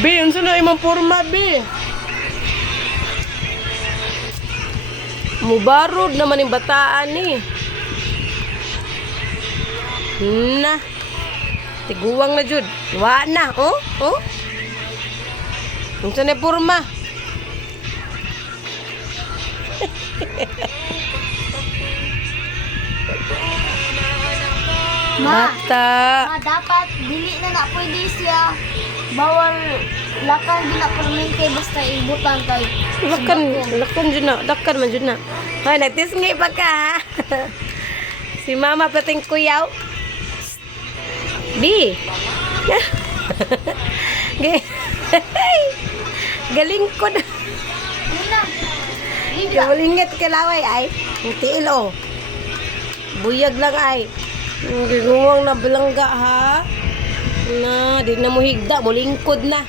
Be, unsa na imong porma, be? Mubarod naman yung bataan ni. Na. Tiguwang na jud. Wa na, oh? Oh? Unsa na porma? Bata. Dapat dili na pwede siya bawal lakang di na permente basta ibutan kay Lakan jud na. Lakan man jud na. Hoy, nagtisngi pa ka. Ha? Si mama pating kuyaw. Bi. Galing ko na. Galingat ka laway ay. Ang tiil oh. Buyag lang ay. Giguwang na balangga ha. Na, di na mo higda, mo lingkod na.